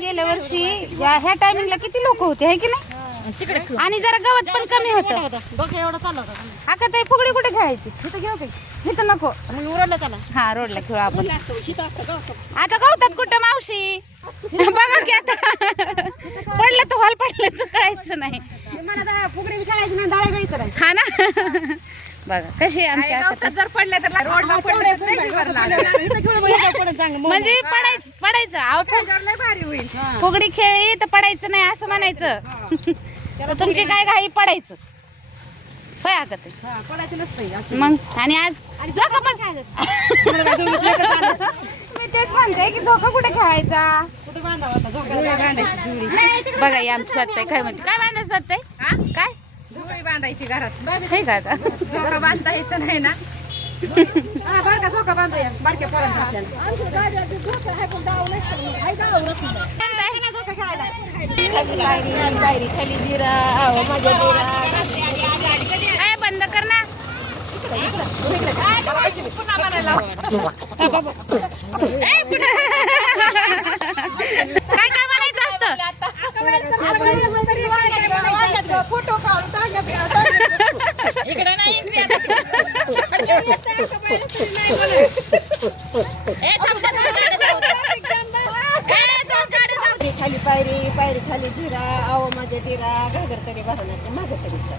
गेल्या वर्षी ह्या टायमिंगला किती लोक होते है की नाही? आणि जरा गवत पण कमी होतं. डोक्या एवढं चाललं होतं. आता ते फुगडी कुठे खेळायची? इथं घेऊ काही इथं नको. रोडला चला. हा रोडला खेळू आपण. इथं असतं आता गवतात कुठं मावशी? बघा की आता पडलं तर हॉल पडलं तर कळायचं नाही. मला फुगडी खेळायची नाही, डाळे घ्यायचं नाही. हा ना. बघा कशी आमची आता जर पडले तर रोडला म्हणजे पडायचं अहो भारी होईल. फुगडी खेळली तर पडायचं नाही असं म्हणायचं. तर तुमची काय घाई पडायचं होय अगं ते पडायचं नसतं मग. आणि आज झोका पण मी तेच म्हणते की झोका कुठे खेळायचा? कुठे बांधावा आता झोका बांधायची जुळी. बघा या आमची सत्ताई काय म्हणते. काय बांधायचं सत्ताई? काय जुळी बांधायची घरात. हे का आता झोका बांधता यायचं नाही ना. हा बरं का झोका बांधूया बारक्या पोरांचा आपल्याला. झोका खेळायला. पायरी खाली जिरा माझ्या काय बंद कर ना. काय काय म्हणायचं असतं? फोटो इकडे नाही. खाली पायरी खाली जिरा आव माझ्या दिरा घागर तरी भरणार माझं तरी सर.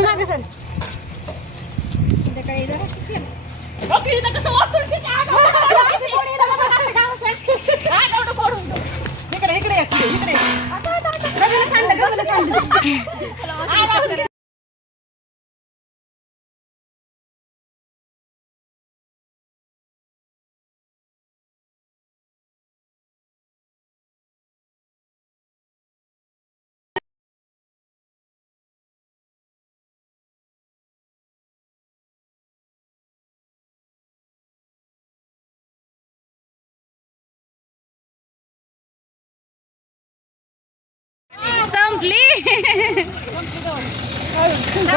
मागे सर संध्याकाळी इकडे इकडे इकडे संपली.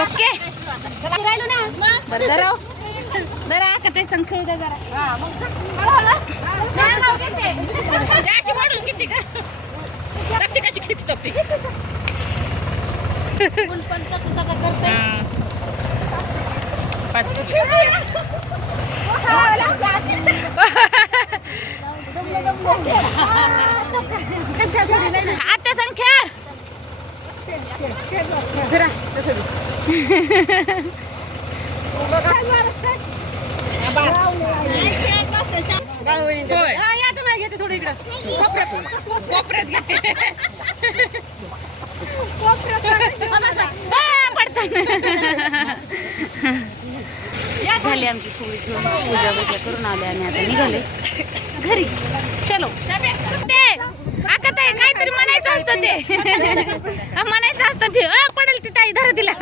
ओके राहिलो ना बरं जरा जरा का ते संग खेळू द्या जरा. अशी वाढून किती का रक्ती कशी किती तपती. आता संख्या घेते थोडी इकडं कोपऱ्यात घेते. झाली आमची थोडी पूजा वगैरे करून आले आणि आता निघाले घरी. चलो ते आता ते काहीतरी म्हणायचं असतं ते म्हणायचं असतं ते पडेल ती ताई धरा तिला.